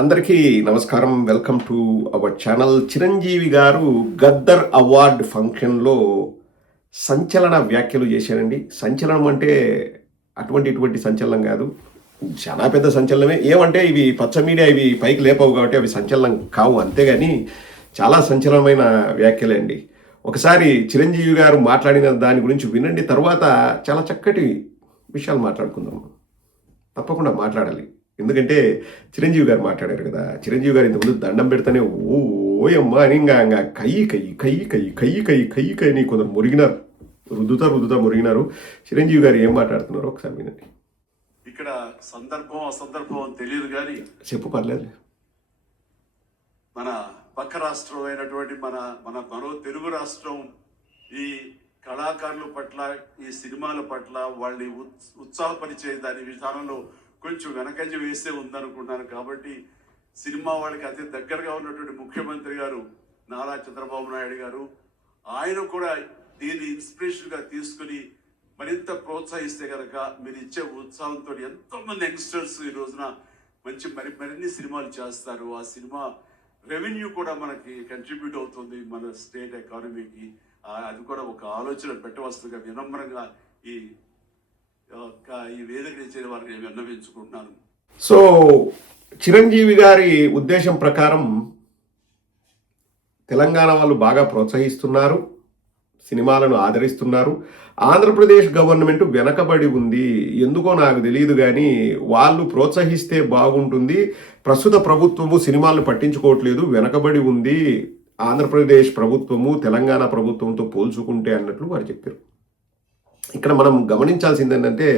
అందరికీ నమస్కారం. Welcome to our channel. Chiranjeevi గారు గద్దర్ అవార్డ్ ఫంక్షన్లో సంచలన వ్యాఖ్యలు చేశారండి. సంచలనం అంటే ఇటువంటి సంచలనం కాదు, చాలా పెద్ద సంచలనమే. ఏమంటే ఇవి పచ్చ మీడియా ఇవి పైకి లేపవు కాబట్టి అవి సంచలనం కావు, అంతేగాని చాలా సంచలనమైన వ్యాఖ్యలే అండి. ఒకసారి చిరంజీవి గారు మాట్లాడిన దాని గురించి వినండి, తర్వాత చాలా చక్కటి విషయాలు మాట్లాడుకుందాం. తప్పకుండా మాట్లాడాలి, ఎందుకంటే చిరంజీవి గారు మాట్లాడారు కదా. చిరంజీవి గారు ఇంతకుముందు దండం పెడితేనే ఓయమ్మ అని ఇంకా కయ్యి అని కొందరు మురిగినారు, రుద్దుతా మురిగినారు. చిరంజీవి గారు ఏం మాట్లాడుతున్నారు ఒకసారి వినండి. ఇక్కడ సందర్భం అసందర్భం తెలియదు కానీ చెప్పు, పర్లేదు. మన పక్క రాష్ట్రం అయినటువంటి మన మరో తెలుగు రాష్ట్రం ఈ కళాకారుల పట్ల, ఈ సినిమాల పట్ల వాళ్ళని ఉత్సాహపరిచే దాని విధానంలో కొంచెం వెనకంజ వేసే ఉందనుకుంటున్నాను. కాబట్టి సినిమా వాళ్ళకి అతి దగ్గరగా ఉన్నటువంటి ముఖ్యమంత్రి గారు నారా చంద్రబాబు నాయుడు గారు, ఆయన కూడా దీన్ని ఇన్స్పిరేషన్గా తీసుకుని మరింత ప్రోత్సహిస్తే కనుక మీరు ఇచ్చే ఉత్సాహంతో ఎంతోమంది యంగ్స్టర్స్ ఈ రోజున మరిన్ని సినిమాలు చేస్తారు. ఆ సినిమా రెవెన్యూ కూడా మనకి కంట్రిబ్యూట్ అవుతుంది మన స్టేట్ ఎకానమీకి. అది కూడా ఒక ఆలోచన పెట్టవలసిందిగా వినమ్రంగా ఈ వేదిక ఇచ్చే వారిని విన్నవించుకుంటున్నాను. సో చిరంజీవి గారి ఉద్దేశం ప్రకారం తెలంగాణ వాళ్ళు బాగా ప్రోత్సహిస్తున్నారు, సినిమాలను ఆదరిస్తున్నారు. ఆంధ్రప్రదేశ్ గవర్నమెంట్ వెనకబడి ఉంది, ఎందుకో నాకు తెలియదు కానీ వాళ్ళు ప్రోత్సహిస్తే బాగుంటుంది. ప్రస్తుత ప్రభుత్వము సినిమాలను పట్టించుకోవట్లేదు, వెనకబడి ఉంది ఆంధ్రప్రదేశ్ ప్రభుత్వము తెలంగాణ ప్రభుత్వంతో పోల్చుకుంటే అన్నట్లు వారు చెప్పారు. ఇక్కడ మనం గమనించాల్సింది ఏంటంటే,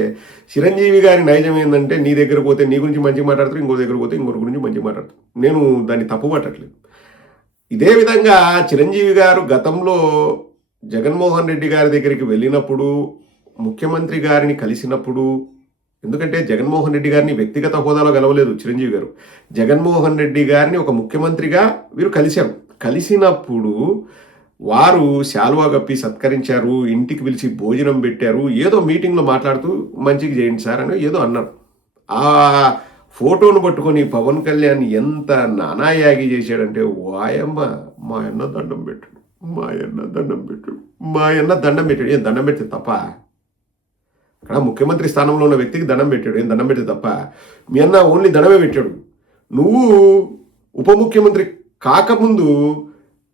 చిరంజీవి గారి నైజం ఏంటంటే, నీ దగ్గర పోతే నీ గురించి మంచిగా మాట్లాడతారు, ఇంకో దగ్గర పోతే ఇంకొకరి గురించి మంచిగా మాట్లాడతారు. నేను దాన్ని తప్పు పట్టట్లేదు. ఇదే విధంగా చిరంజీవి గారు గతంలో జగన్మోహన్ రెడ్డి గారి దగ్గరికి వెళ్ళినప్పుడు, ముఖ్యమంత్రి గారిని కలిసినప్పుడు, ఎందుకంటే జగన్మోహన్ రెడ్డి గారిని వ్యక్తిగత హోదాలో కలవలేదు చిరంజీవి గారు, జగన్మోహన్ రెడ్డి గారిని ఒక ముఖ్యమంత్రిగా వీరు కలిసినప్పుడు వారు శాలువా కప్పి సత్కరించారు, ఇంటికి పిలిచి భోజనం పెట్టారు, ఏదో మీటింగ్లో మాట్లాడుతూ మంచిగా చేయండి సార్ అని ఏదో అన్నారు. ఆ ఫోటోను పట్టుకొని పవన్ కళ్యాణ్ ఎంత నానాయాగి చేశాడంటే, వాయమ్మ మా అన్న దండం పెట్టాడు, ఏం దండం పెడితే తప్ప? అక్కడ ముఖ్యమంత్రి స్థానంలో ఉన్న వ్యక్తికి దండం పెట్టాడు, ఏం దండం పెడితే తప్ప? మీ అన్న ఓన్లీ దండమే పెట్టాడు. నువ్వు ఉప ముఖ్యమంత్రి కాకముందు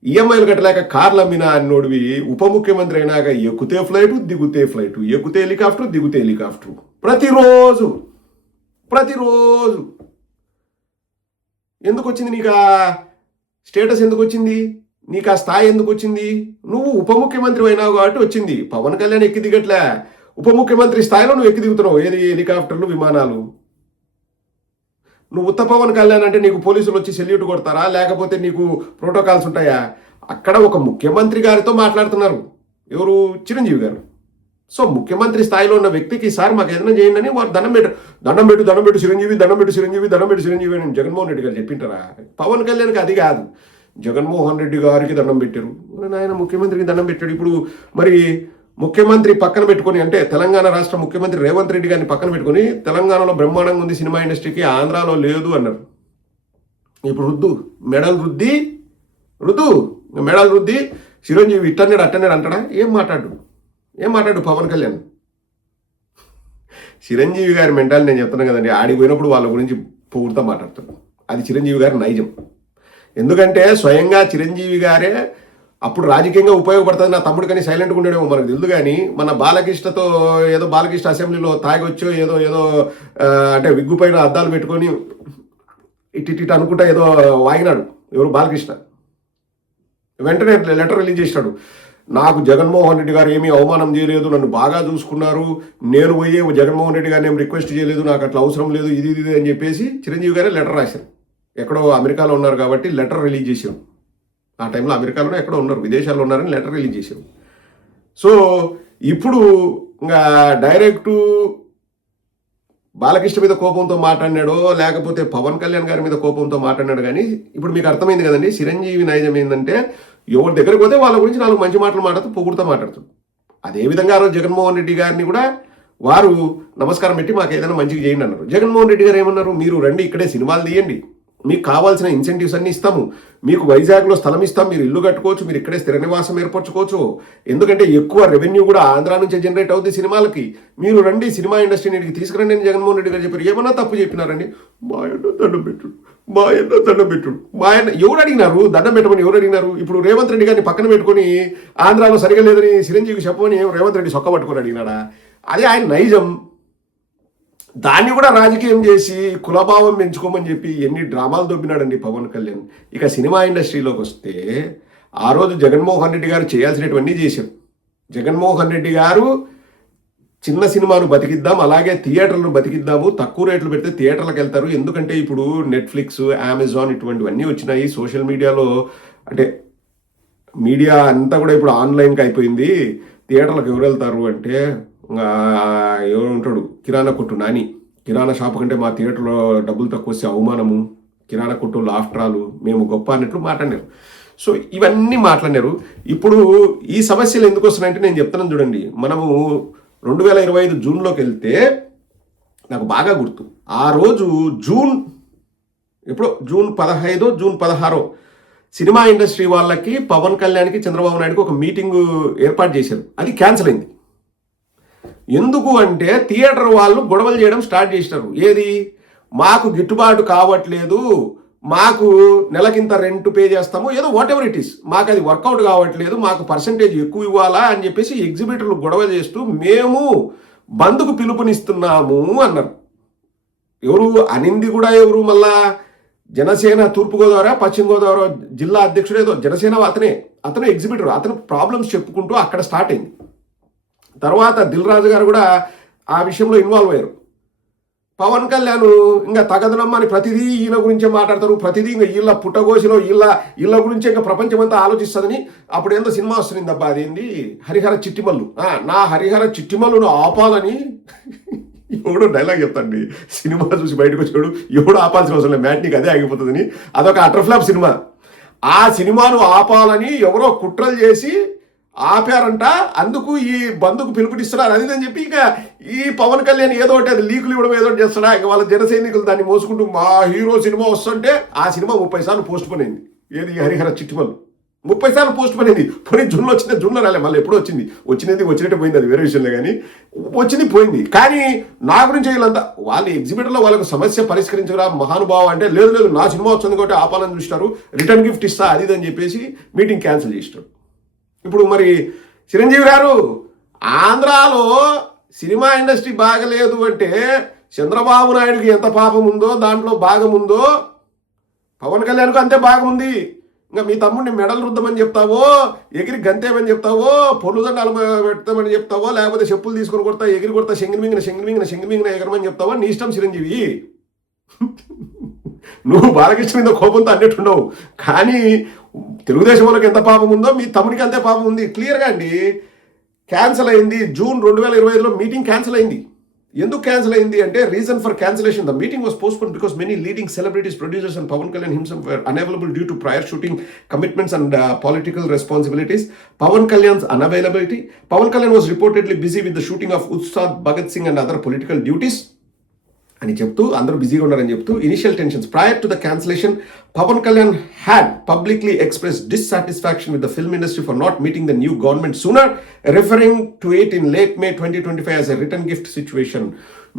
ఈఎంఐలు కట్టలేక కార్లు అమ్మినా అన్నోడివి ఉప ముఖ్యమంత్రి అయినాక ఎక్కుతే ఫ్లైటు, దిగుతే ఫ్లైటు, ఎక్కుతే హెలికాప్టర్, దిగుతే హెలికాప్టర్, ప్రతిరోజు ఎందుకు వచ్చింది నీకు ఆ స్టేటస్? ఎందుకు వచ్చింది నీకు ఆ స్థాయి? ఎందుకు వచ్చింది? నువ్వు ఉప ముఖ్యమంత్రి అయినావు కాబట్టి వచ్చింది. పవన్ కళ్యాణ్ ఎక్కి దిగట్లే, ఉప ముఖ్యమంత్రి స్థాయిలో నువ్వు ఎక్కి దిగుతున్నావు. ఏది? హెలికాప్టర్లు, విమానాలు. నువ్వు ఉత్త పవన్ కళ్యాణ్ అంటే నీకు పోలీసులు వచ్చి సెల్యూట్ కొడతారా, లేకపోతే నీకు ప్రోటోకాల్స్ ఉంటాయా? అక్కడ ఒక ముఖ్యమంత్రి గారితో మాట్లాడుతున్నారు ఎవరు? చిరంజీవి గారు. సో ముఖ్యమంత్రి స్థాయిలో ఉన్న వ్యక్తికి సార్ మాకు ఏదైనా చేయండి అని వారు దండం పెట్టు చిరంజీవి అని జగన్మోహన్ రెడ్డి గారు చెప్పింటారా? పవన్ కళ్యాణ్కి అది కాదు, జగన్మోహన్ రెడ్డి గారికి దండం పెట్టారు, ఆయన ముఖ్యమంత్రికి దండం పెట్టాడు. ఇప్పుడు మరి ముఖ్యమంత్రి పక్కన పెట్టుకొని, అంటే తెలంగాణ రాష్ట్ర ముఖ్యమంత్రి రేవంత్ రెడ్డి గారిని పక్కన పెట్టుకొని, తెలంగాణలో బ్రహ్మాండంగా ఉంది సినిమా ఇండస్ట్రీకి, ఆంధ్రాలో లేదు అన్నారు. ఇప్పుడు మెడల్ రుద్ది చిరంజీవి ఇట్టన్నాడు అట్టన్నాడు అంటాడా? ఏం మాట్లాడు పవన్ కళ్యాణ్? చిరంజీవి గారి మెంటాలిటీ నేను చెప్తున్నాను కదండి, ఆడికి పోయినప్పుడు వాళ్ళ గురించి పొగుడుతూ మాట్లాడుతాడు. అది చిరంజీవి గారి నైజం. ఎందుకంటే స్వయంగా చిరంజీవి గారే అప్పుడు రాజకీయంగా ఉపయోగపడుతుంది, నా తమ్ముడు కానీ సైలెంట్గా ఉండేమో మనకు తెలుసు. కానీ మన బాలకృష్ణతో ఏదో బాలకృష్ణ అసెంబ్లీలో తాగొచ్చో ఏదో అంటే విగ్గు పైన అద్దాలు పెట్టుకొని ఇటు అనుకుంటా ఏదో వాగినాడు ఎవరు? బాలకృష్ణ. వెంటనే లెటర్ రిలీజ్ చేసినాడు, నాకు జగన్మోహన్ రెడ్డి గారు ఏమీ అవమానం చేయలేదు, నన్ను బాగా చూసుకున్నారు, నేను పోయి జగన్మోహన్ రెడ్డి గారిని ఏం రిక్వెస్ట్ చేయలేదు, నాకు అట్లా అవసరం లేదు, ఇది అని చెప్పేసి చిరంజీవి గారే లెటర్ రాశారు. ఎక్కడో అమెరికాలో ఉన్నారు కాబట్టి లెటర్ రిలీజ్ చేశారు. ఆ టైంలో అమెరికాలోనే ఎక్కడో ఉన్నారు, విదేశాల్లో ఉన్నారని లెటర్ రిలీజ్ చేశారు. సో ఇప్పుడు ఇంకా డైరెక్టు బాలకృష్ణ మీద కోపంతో మాట్లాడినాడో లేకపోతే పవన్ కళ్యాణ్ గారి మీద కోపంతో మాట్లాడినాడు. కానీ ఇప్పుడు మీకు అర్థమైంది కదండి, చిరంజీవి నైజం ఏంటంటే ఎవరి దగ్గరికి పోతే వాళ్ళ గురించి 4 మంచి మాటలు మాట్లాడుతూ పొగుడుతూ మాట్లాడుతాడు. అదేవిధంగా ఆ రోజు జగన్మోహన్ రెడ్డి గారిని కూడా వారు నమస్కారం పెట్టి మాకు ఏదైనా మంచిగా చేయండి అన్నారు. జగన్మోహన్ రెడ్డి గారు ఏమన్నారు, మీరు రండి ఇక్కడే సినిమాలు తీయండి, మీకు కావాల్సిన ఇన్సెంటివ్స్ అన్ని ఇస్తాము, మీకు వైజాగ్లో స్థలం ఇస్తాం, మీరు ఇల్లు కట్టుకోవచ్చు, మీరు ఇక్కడే స్థిర నివాసం ఏర్పరచుకోవచ్చు. ఎందుకంటే ఎక్కువ రెవెన్యూ కూడా ఆంధ్ర నుంచే జనరేట్ అవుతుంది సినిమాలకి. మీరు రండి సినిమా ఇండస్ట్రీని ఇక్కడికి తీసుకురండి అని జగన్మోహన్ రెడ్డి గారు చెప్పారు. ఏమన్నా తప్పు చెప్పినారండి? మా అన్న దండం పెట్టుడు, మా అన్న దండం పెట్టుడు, మా అన్న ఎవరు అడిగినారు దండం పెట్టమని? ఎవరు అడిగినారు? ఇప్పుడు రేవంత్ రెడ్డి గారిని పక్కన పెట్టుకొని ఆంధ్రాలో సరిగా లేదని చిరంజీవికి చెప్పమని రేవంత్ రెడ్డి సొక్క పట్టుకొని అడిగినాడా? అదే ఆయన నైజం. దాన్ని కూడా రాజకీయం చేసి కులభావం పెంచుకోమని చెప్పి ఎన్ని డ్రామాలు దొబ్బినాడండి పవన్ కళ్యాణ్. ఇక సినిమా ఇండస్ట్రీలోకి వస్తే ఆ రోజు జగన్మోహన్ రెడ్డి గారు చేయాల్సినటువన్నీ చేశారు. జగన్మోహన్ రెడ్డి గారు చిన్న సినిమాను బతికిద్దాం, అలాగే థియేటర్లను బతికిద్దాము, తక్కువ రేట్లు పెడితే థియేటర్లకు వెళ్తారు. ఎందుకంటే ఇప్పుడు నెట్ఫ్లిక్స్, అమెజాన్ ఇటువంటివన్నీ వచ్చినాయి. సోషల్ మీడియాలో అంటే మీడియా అంతా కూడా ఇప్పుడు ఆన్లైన్కి అయిపోయింది. థియేటర్లకు ఎవరు వెళ్తారు అంటే ఎవరు ఉంటాడు, కిరాణా కొట్టు నాని. కిరాణా షాపు కంటే మా థియేటర్లో డబ్బులు తక్కువ వస్తే అవమానము, కిరాణా కొట్టులు ఆఫ్టరాలు, మేము గొప్ప అన్నట్లు మాట్లాడినారు. సో ఇవన్నీ మాట్లాడినారు. ఇప్పుడు ఈ సమస్యలు ఎందుకు వస్తున్నాయంటే నేను చెప్తున్నాను చూడండి. మనము 2025 జూన్లోకి వెళ్తే నాకు బాగా గుర్తు, ఆ రోజు జూన్ 15 జూన్ 16 సినిమా ఇండస్ట్రీ వాళ్ళకి పవన్ కళ్యాణ్కి చంద్రబాబు నాయుడుకి ఒక మీటింగ్ ఏర్పాటు చేశారు. అది క్యాన్సిల్ అయింది. ఎందుకు అంటే థియేటర్ వాళ్ళు గొడవలు చేయడం స్టార్ట్ చేసినారు. ఏది, మాకు గిట్టుబాటు కావట్లేదు, మాకు నెలకింత రెంట్ పే చేస్తాము, ఏదో వాట్ ఎవర్ ఇట్ ఈస్, మాకు అది వర్కౌట్ కావట్లేదు, మాకు పర్సంటేజ్ ఎక్కువ ఇవ్వాలా అని చెప్పేసి ఎగ్జిబిటర్లు గొడవ చేస్తూ మేము బంద్కు పిలుపునిస్తున్నాము అన్నారు. ఎవరు అనింది కూడా ఎవరు? మళ్ళా జనసేన తూర్పుగోదావరి పశ్చిమ గోదావరి జిల్లా అధ్యక్షుడు ఏదో జనసేన అతను ఎగ్జిబిటర్, అతను ప్రాబ్లమ్స్ చెప్పుకుంటూ అక్కడ స్టార్ట్ అయింది. తర్వాత దిల్ రాజు గారు కూడా ఆ విషయంలో ఇన్వాల్వ్ అయ్యారు. పవన్ కళ్యాణ్ ఇంకా తగదనమ్మ అని ప్రతిదీ ఈయన గురించే మాట్లాడతారు, ప్రతిదీ ఇంకా వీళ్ళ పుట్టగోసిలో వీళ్ళ గురించే ఇంకా ప్రపంచం అంతా ఆలోచిస్తుందని. అప్పుడు ఏందో సినిమా వస్తుంది అబ్బా, అదేంది హరిహర చిట్టిమల్లు, నా హరిహర చిట్టిమల్లును ఆపాలని ఎవడో డైలాగ్ చెప్తాండి. సినిమా చూసి బయటకు వచ్చాడు, ఎవడో ఆపాల్సిన అవసరం లేదు, మ్యాట్నికి అదే ఆగిపోతుందని. అదొక అటర్ఫ్లాప్ సినిమా. ఆ సినిమాను ఆపాలని ఎవరో కుట్రలు చేసి ఆపారంట. అందుకు ఈ బంధుకు పిలుపునిస్తున్నారు అది అని చెప్పి ఇక ఈ పవన్ కళ్యాణ్ ఏదో ఒకటి అది లీకులు ఇవ్వడం ఏదో ఒకటి చేస్తాడా. ఇక వాళ్ళ జన సైనికులు దాన్ని మోసుకుంటూ మా హీరో సినిమా వస్తుంటే ఆ సినిమా 30 సార్లు పోస్ట్ పోన్ అయింది. ఏది, హరిహర చిట్టిమల్లు 30 సార్లు పోస్ట్ పోన్ అయింది. పోనీ జూన్లో వచ్చింది, జూన్లో రాలే, మళ్ళీ ఎప్పుడో వచ్చినట్టే పోయింది, అది వేరే విషయంలో. కానీ వచ్చింది పోయింది. కానీ నా గురించి వీళ్ళంతా వాళ్ళ ఎగ్జిబిటర్లో వాళ్ళకు సమస్య పరిష్కరించరా మహానుభావ అంటే లేదు నా సినిమా వచ్చింది కాబట్టి ఆపాలని చూస్తారు, రిటర్న్ గిఫ్ట్ ఇస్తా అది అని చెప్పేసి మీటింగ్ క్యాన్సిల్ చేస్తారు. ఇప్పుడు మరి చిరంజీవి గారు ఆంధ్రాలో సినిమా ఇండస్ట్రీ బాగలేదు అంటే చంద్రబాబు నాయుడుకి ఎంత పాపం ఉందో దాంట్లో భాగం ఉందో పవన్ కళ్యాణ్కు అంతే భాగం ఉంది. ఇంకా మీ తమ్ముడిని మెడలు రుద్దమని చెప్తావో, ఎగిరి గంతేమని చెప్తావో, పొల్లు దండాలు పెడతామని చెప్తావో, లేకపోతే చెప్పులు తీసుకొని కొడతా ఎగిరి కొడతా శంగిమింగిన ఎగరమని చెప్తావో, నీ ఇష్టం చిరంజీవి. నువ్వు బాలకృష్ణ మీద కోపంతో అన్నట్టుండవు, కానీ తెలుగుదేశం వాళ్ళకి ఎంత పాపం ఉందో మీ తమ్ముడికి అంతే పాపం ఉంది. క్లియర్గా అండి. క్యాన్సిల్ అయింది. జూన్ 2025లో మీటింగ్ క్యాన్సిల్ అయింది. ఎందుకు క్యాన్సిల్ అయింది అంటే reason for cancellation, the meeting was postponed because many leading celebrities, producers and Pawan Kalyan himself were unavailable due to prior shooting commitments and political responsibilities. Pawan Kalyan's unavailability. Pawan Kalyan was reportedly busy with the shooting of Ustad Bhagat Singh and other political duties అని చెప్తూ అందరూ బిజీగా ఉన్నారని చెప్తూ initial tensions prior to the cancellation, Pawan Kalyan had publicly expressed dissatisfaction with the film industry for not meeting the new government sooner, referring to it in late May 2025 as a return gift situation.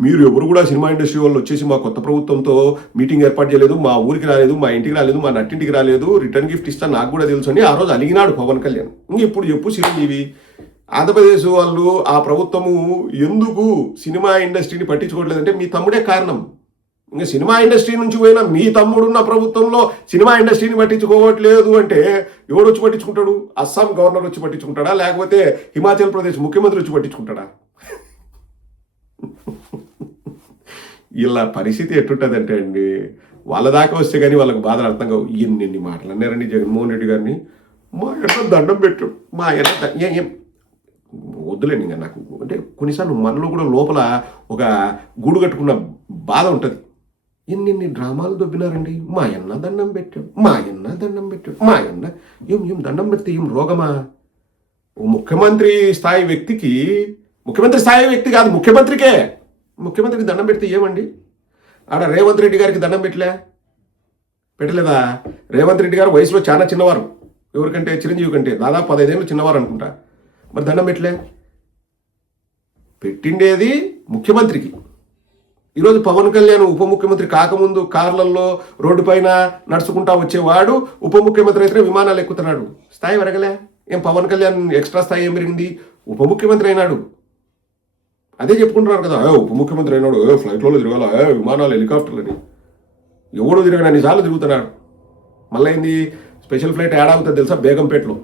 మీరు ఎవరు కూడా cinema industry వాళ్ళు వచ్చేసి మా కొత్త ప్రభుత్వంతో meeting ఏర్పాటు చేయలేదు, మా ఊరికి రాలేదు, మా ఇంటికి రాలేదు, మా నట్టింటికి రాలేదు, రిటర్న్ గిఫ్ట్ ఇస్తా నాకు కూడా తెలుసు అని ఆ రోజు అలిగినాడు పవన్ కళ్యాణ్. ఇప్పుడు చెప్పు చిరంజీవి, ఆంధ్రప్రదేశ్ వాళ్ళు ఆ ప్రభుత్వము ఎందుకు సినిమా ఇండస్ట్రీని పట్టించుకోవట్లేదంటే మీ తమ్ముడే కారణం. ఇంకా సినిమా ఇండస్ట్రీ నుంచి పోయిన మీ తమ్ముడున్న ప్రభుత్వంలో సినిమా ఇండస్ట్రీని పట్టించుకోవట్లేదు అంటే ఎవడు వచ్చి పట్టించుకుంటాడు? అస్సాం గవర్నర్ వచ్చి పట్టించుకుంటాడా, లేకపోతే హిమాచల్ ప్రదేశ్ ముఖ్యమంత్రి వచ్చి పట్టించుకుంటాడా? ఇలా పరిస్థితి ఎట్టుంటుందంటే అండి, వాళ్ళ దాకా వస్తే కానీ వాళ్ళకి బాధలు అర్థం కావు. ఎన్ని మాటలు అన్నారండి జగన్మోహన్ రెడ్డి గారిని. మా ఎట్లా దండం పెట్టు, మా ఎట్లా ఏం వద్దులేండి. ఇంకా నాకు అంటే కొన్నిసార్లు మనలో కూడా లోపల ఒక గూడు కట్టుకున్న బాధ ఉంటుంది. ఎన్ని డ్రామాలు దొబ్బినారండి. మా అన్న దండం పెట్టాడు, మా అన్న దండం పెట్టాడు, మా అన్న ఏం దండం పెడితే ఏం రోగమా? ముఖ్యమంత్రి స్థాయి వ్యక్తికి, ముఖ్యమంత్రి స్థాయి వ్యక్తి కాదు ముఖ్యమంత్రికి దండం పెడితే ఏమండి? ఆడ రేవంత్ రెడ్డి గారికి దండం పెట్టలే, పెట్టలేదా? రేవంత్ రెడ్డి గారు వయసులో చాలా చిన్నవారు, ఎవరికంటే చిరంజీవి కంటే దాదాపు 15 ఏళ్ళు చిన్నవారు అనుకుంటా. మరి దండం పెట్టలే? పెట్టిండేది ముఖ్యమంత్రికి. ఈరోజు పవన్ కళ్యాణ్ ఉప ముఖ్యమంత్రి కాకముందు కార్లలో రోడ్డు పైన నడుచుకుంటా వచ్చేవాడు ఉప ముఖ్యమంత్రి అయితే విమానాలు ఎక్కుతున్నాడు. స్థాయి పెరగలే? ఏం పవన్ కళ్యాణ్ ఎక్స్ట్రా స్థాయి ఏం పెరిగింది? ఉప ముఖ్యమంత్రి అయినాడు. అదే చెప్పుకుంటున్నారు కదా, ఉప ముఖ్యమంత్రి అయినాడు, ఫ్లైట్లో తిరగాల, విమానాలు హెలికాప్టర్లని. ఎవడు తిరగని అన్నిసార్లు తిరుగుతున్నాడు. మళ్ళీ ఏంది స్పెషల్ ఫ్లైట్ యాడ్ అవుతుంది తెలుసా? బేగంపేటలో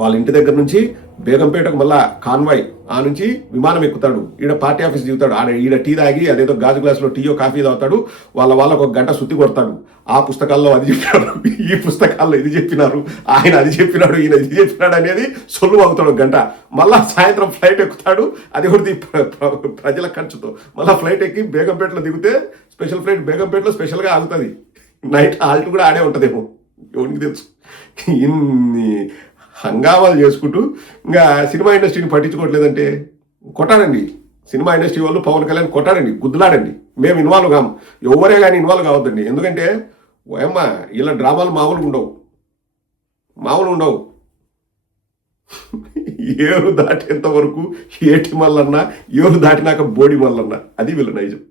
వాళ్ళ ఇంటి దగ్గర నుంచి బేగంపేటకు మళ్ళా కాన్వాయ్ ఆ నుంచి విమానం ఎక్కుతాడు. ఈడ పార్టీ ఆఫీస్ దిగుతాడు. ఈడ టీ తాగి అదేదో గాజు గ్లాసులో టీయో కాఫీ తాగుతాడు. వాళ్ళకు ఒక గంట సుత్తి కొడతాడు. ఆ పుస్తకాల్లో అది చెప్పినాడు, ఈ పుస్తకాల్లో ఇది చెప్పినారు, ఆయన అది చెప్పినాడు, ఈయన ఇది చెప్పినాడు అనేది సొల్లు అవుతాడు గంట. మళ్ళా సాయంత్రం ఫ్లైట్ ఎక్కుతాడు. అది కూడా ప్రజల ఖర్చుతో మళ్ళీ ఫ్లైట్ ఎక్కి బేగంపేటలో దిగితే స్పెషల్ ఫ్లైట్ బేగంపేటలో స్పెషల్గా ఆగుతుంది. నైట్ హాల్ట్ కూడా ఆడే ఉంటుందేమో, ఎవరికి తెలుసు. ఇన్ని హంగామాలు చేసుకుంటూ ఇంకా సినిమా ఇండస్ట్రీని పట్టించుకోవట్లేదంటే కొట్టాడండి. సినిమా ఇండస్ట్రీ వాళ్ళు పవన్ కళ్యాణ్ కొట్టాడండి, గుద్దులాడండి. మేము ఇన్వాల్వ్ కాము, ఎవరే కానీ ఇన్వాల్వ్ కావద్దండి. ఎందుకంటే ఓయమ్మ ఇలా డ్రామాలు మామూలుగా ఉండవు. ఏరు దాటేంత వరకు ఏటి మల్లన్నా, ఏరు దాటినాక బోడి మల్లన్నా, అది వీళ్ళ నైజం.